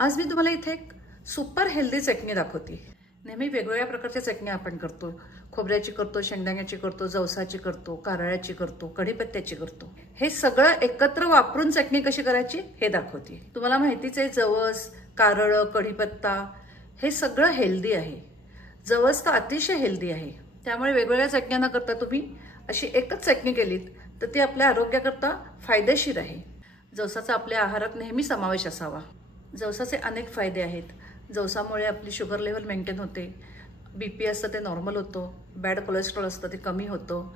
आज मी तुम्हाला इथे एक सुपर हेल्दी चटणी दाखवते। नेहमी वेगवेगळ्या प्रकारच्या चटणी आपण करतो। खोबऱ्याची करतो, शेंगदाण्याची करतो, जवसाची करतो, कारळ्याची करतो, कढीपत्त्याची करतो। हे सगळं एकत्र वापरून चटणी कशी करायची हे दाखवते। तुम्हाला माहितीच आहे जवस, कारळ, कढीपत्ता हे सगळं हेल्दी आहे। जवस तर अतिशय हेल्दी आहे। त्यामुळे वेगवेगळ्या चटण्या न करता तुम्ही अशी एकच चटणी केलीत तर ती आपल्या आरोग्याकरता फायदेशीर आहे। जवसाचा आपल्या आहारात नेहमी समावेश असावा। जवसाचे अनेक फायदे आहेत। जवसामुळे आपली शुगर लेवल मेंटेन होते, बीपी असतं ते नॉर्मल होतं, बॅड कोलेस्ट्रॉल असतं ते कमी होतं,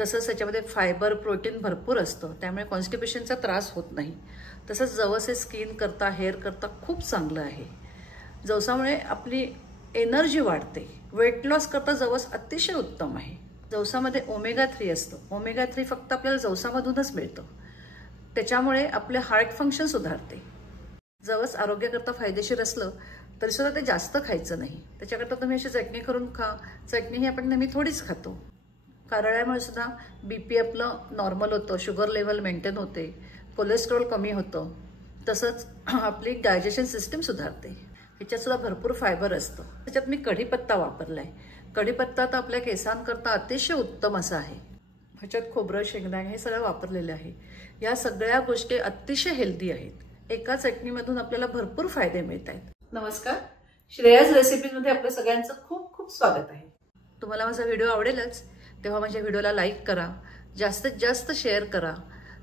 तसंच त्याच्यामध्ये फायबर प्रोटीन भरपूर असतं, त्यामुळे कॉन्स्टिपेशनचा त्रास होत नाही। तसंच जवस हे स्किन करता, हेअर करता खूप चांगलं आहे। जवसामुळे आपली एनर्जी वाढते, वेट लॉस करता जवस अतिशय उत्तम आहे। जवसामध्ये ओमेगा 3 असतं। ओमेगा 3 फक्त आपल्याला जवसामधूनच मिळतं, त्याच्यामुळे आपले हार्ट फंक्शन सुधारते। जवस आरोग्याकरता फायदेशीर असलं तरी सुद्धा ते जास्त खायचं नाही। त्याच्याकरता तुम्ही अशी चटणी करून खा। चटणी ही आपण नेहमी थोडीच खातो। कारळ्यामुळे सुद्धा बीपी आपलं नॉर्मल होतं, शुगर लेवल मेंटेन होते, कोलेस्ट्रॉल कमी होतं, तसंच आपली डायजेशन सिस्टीम सुधारते। ह्याच्यात सुद्धा भरपूर फायबर असतं। त्याच्यात मी कढीपत्ता वापरलाय। कढीपत्ता तर आपल्या केसांकरता अतिशय उत्तम असा आहे। ह्याच्यात खोबरं, शेंगदाणे हे सगळं वापरलेलं आहे। या सगळ्या गोष्टी अतिशय हेल्दी आहेत। एका चटणीमधून आपल्याला भरपूर फायदे मिळत आहेत। नमस्कार, श्रेयाज रेसिपीजमध्ये आपल्या सगळ्यांचं खूप खूप स्वागत आहे। तुम्हाला माझा व्हिडिओ आवडेलच तेव्हा माझ्या व्हिडिओला लाईक करा, जास्तीत जास्त शेअर करा।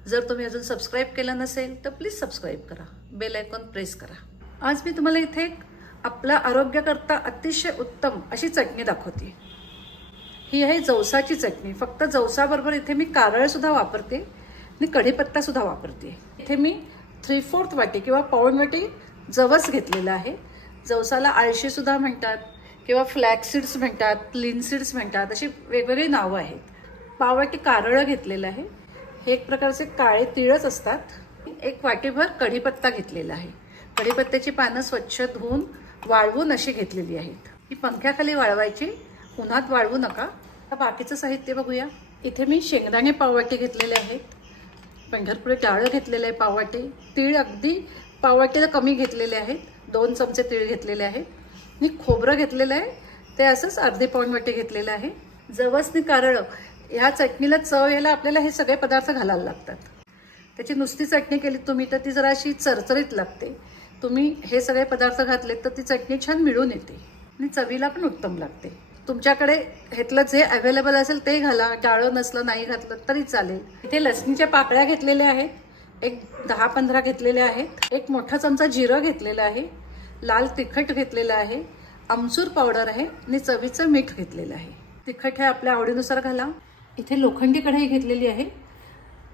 जर तुम्ही अजून सबस्क्राईब केलं नसेल तर प्लीज सबस्क्राईब करा, बेल आयकॉन प्रेस करा। आज मी तुम्हाला इथे आपल्या आरोग्याकरता अतिशय उत्तम अशी चटणी दाखवते। ही आहे जवसाची चटणी। फक्त जवसाबरोबर इथे मी कारळ सुद्धा वापरते आणि कढीपत्ता सुद्धा वापरते। इथे मी 3/4 वाटी किंवा पाऊण वाटी जवस घेतलेला आहे। जवसाला आळशी सुद्धा म्हणतात किंवा फ्लॅक्स सीड्स म्हणतात, लिन सीड्स म्हणतात, अशी वेगवेगळी नावं आहेत। पाव वाटी कारळ घेतलेलं आहे। हे एक प्रकारचे काळे तिळच असतात। एक वाटीभर कढीपत्ता घेतलेला आहे। कढीपत्त्याची पानं स्वच्छ धुवून वाळवून अशी घेतलेली आहेत। ही पंख्याखाली वाळवायची, उन्हात वाळवू नका। आता बाकीचं साहित्य बघूया। इथे मी शेंगदाणे पाववाटी घेतलेले आहेत, पंढरपुरी डाळ घेतलेले आहे पाववाटी, तीळ अगदी पाववाटीला कमी घेतलेले आहेत, 2 चमचे तीळ घेतलेले आहेत आणि खोबरं घेतलेलं आहे ते असंच अर्धी पाऊण वाटी घेतलेलं आहे। जवस आणि कारळ ह्या चटणीला चव यायला आपल्याला हे सगळे पदार्थ घालायला लागतात। त्याची नुसती चटणी केली तुम्ही तर ती जरा अशी चरचरीत लागते। तुम्ही हे सगळे पदार्थ घातले तर ती चटणी छान मिळून येते आणि चवीला पण उत्तम लागते। तुमच्याकडे ह्यातलं जे अवेलेबल असेल ते घाला, डाळ नसलं नाही घातलं तरी चालेल। इथे लसणीच्या पाकळ्या घेतलेल्या आहेत, एक 10-15 घेतलेल्या आहेत, एक मोठा चमचा जिरं घेतलेलं आहे, लाल तिखट घेतलेलं आहे, आमचूर पावडर आहे आणि चवीचं मीठ घेतलेलं आहे। तिखट हे आपल्या आवडीनुसार घाला। इथे लोखंडी कढई घेतलेली आहे,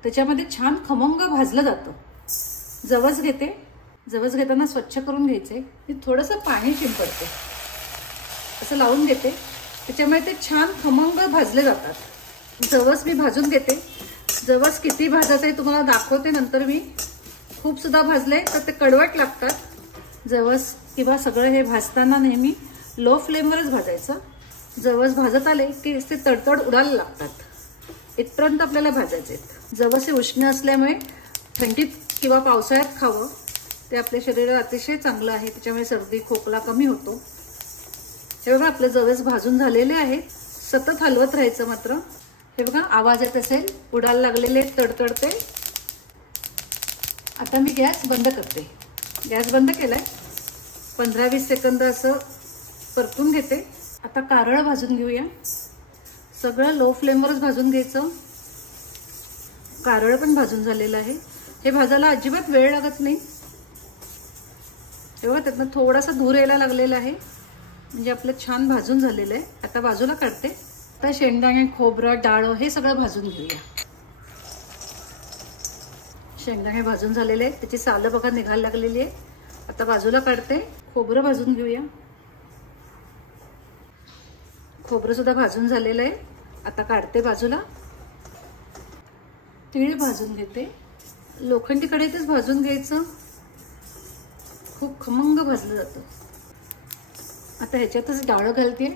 त्याच्यामध्ये छान खमंग भाजलं जातं। जवस घेते, जवस घेताना स्वच्छ करून घ्यायचे, मी थोडंसं पाणी शिंपडते, असं लावून घेते, त्याच्यामुळे ते छान खमंग भाजले जातात। जवस मी भाजून घेते। जवस किती भाजायचं आहे तुम्हाला दाखवते नंतर। मी खूप सुद्धा भाजले तर ते कडवट लागतात। जवस किंवा सगळं हे भाजताना नेहमी लो फ्लेमवरच भाजायचं। जवस भाजत आले की ते तडतड उडायला लागतात, इथपर्यंत आपल्याला भाजायचे। जवस हे उष्ण असल्यामुळे थंडीत किंवा पावसाळ्यात खावं, ते आपल्या शरीराला अतिशय चांगलं आहे, त्याच्यामुळे सर्दी खोकला कमी होतो। हे बघा आपले जवस भाजून झालेले आहेत, सतत हलवत राहायचं मात्र। हे बघा आवाज येत असेल, उडायला लागलेले तडतडते। आता मी गॅस बंद करते। गॅस बंद केलाय, 15-20 सेकंद असं परतून घेते। आता कारळ भाजून घेऊया। सगळं लो फ्लेमवरच भाजून घ्यायचं। कारळ पण भाजून झालेलं आहे। हे भाजायला अजिबात वेळ लागत नाही। तेव्हा त्यातनं थोडासा धूर यायला लागलेला आहे, म्हणजे आपलं छान भाजून झालेलं आहे। आता बाजूला काढते। आता शेंगदाणे, खोबरं, डाळ हे सगळं भाजून घेऊया। शेंगदाणे भाजून झालेले आहेत, त्याची सालं बघा निघायला लागलेली आहे। आता बाजूला काढते। खोबरं भाजून घेऊया। खोबरं सुद्धा भाजून झालेलं आहे, आता काढते बाजूला। तीळ भाजून घेते। लोखंडी कढईतच भाजून घ्यायचं, खूप खमंग भाजलं जातं। आता ह्याच्यातच डाळ घालते।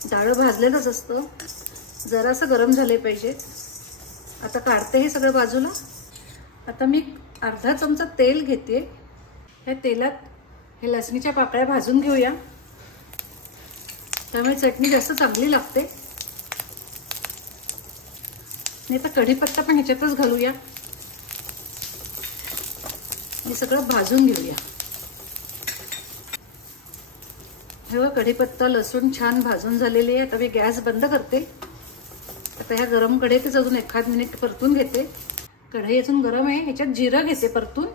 डाळ भाजलेलंच असतं, जरासं गरम झाले पाहिजे। आता काढते हे सगळं बाजूला। आता मी अर्धा चमचा तेल घेते। ह्या तेलात हे लसणीच्या पाकळ्या भाजून घेऊया, त्यामुळे चटणी जास्त चांगली लागते. नाही तर कढीपत्ता पण ह्याच्यातच घालूया. हे सगळं भाजून घेऊया. हे बघा कढीपत्ता लसूण छान भाजून झालेली आहे. आता मी गॅस बंद करते. आता ह्या गरम कढईतच अजून 1 मिनिट परतून घेते. कढई अजून गरम आहे. ह्याच्यात जिरं घेते परतून.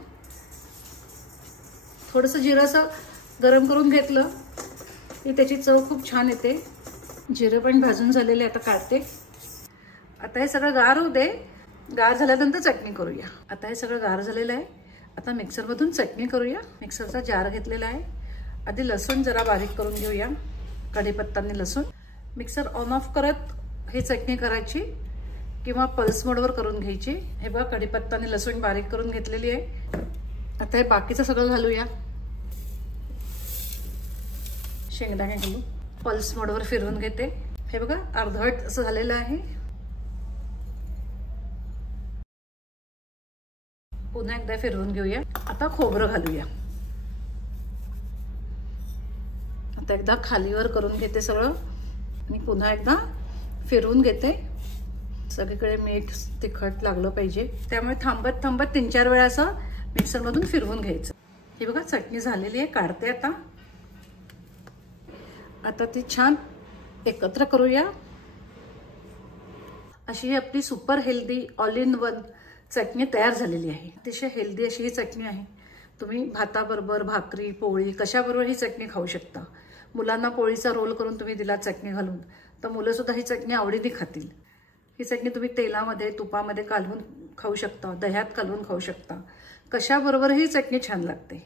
थोडंसं जिरं असं गरम करून घेतलं की त्याची चव खूप छान येते. जिरं पण भाजून झालेले आता काढते. आता हे सगळं गार होऊ दे. गार झाल्यानंतर चटणी करूया. आता हे सगळं गार झालेलं आहे. आता मिक्सरमधून चटणी करूया. मिक्सरचा जार घेतलेला आहे. आधी लसूण जरा बारीक करून घेऊया. कढीपत्ता आणि लसूण. मिक्सर ऑन ऑफ करत ही चटणी करायची किंवा पल्स मोडवर करून घ्यायची. हे बघा कढीपत्ता आणि लसूण बारीक करून घेतलेली आहे. आता हे बाकीचं सगळं घालूया. शेंगदाणे घालू. पल्स मोडवर फिरवून घेते. हे बघा अर्धवट असं झालेलं आहे. पुन्हा एकदा फिरवून घेऊया. आता खोबरं घालूया. आता एकदा खालीवर करून घेते सगळं आणि पुन्हा एकदा फिरवून घेते. सगळीकडे मीठ तिखट लागलं पाहिजे, त्यामुळे थांबत थांबत 3-4 वेळा असं मिक्सरमधून फिरवून घ्यायचं. ही बघा चटणी झालेली आहे. काढते आता. आता ती छान एकत्र करूया. अशी ही आपली super healthy all in one चटणी तयार झालेली आहे. अतिशय हेल्दी अशी ही चटणी आहे. तुम्ही भाताबरोबर, भाकरी, पोळी कशाबरोबर ही चटणी खाऊ शकता. मुलांना पोळीचा रोल करून तुम्ही दिला चटणी घालून तर मुलं सुद्धा ही चटणी आवडीने खातील. ही चटणी तुम्ही तेलामध्ये, तुपामध्ये कालवून खाऊ शकता, दह्यात कालवून खाऊ शकता. कशाबरोबर ही चटणी छान लागते.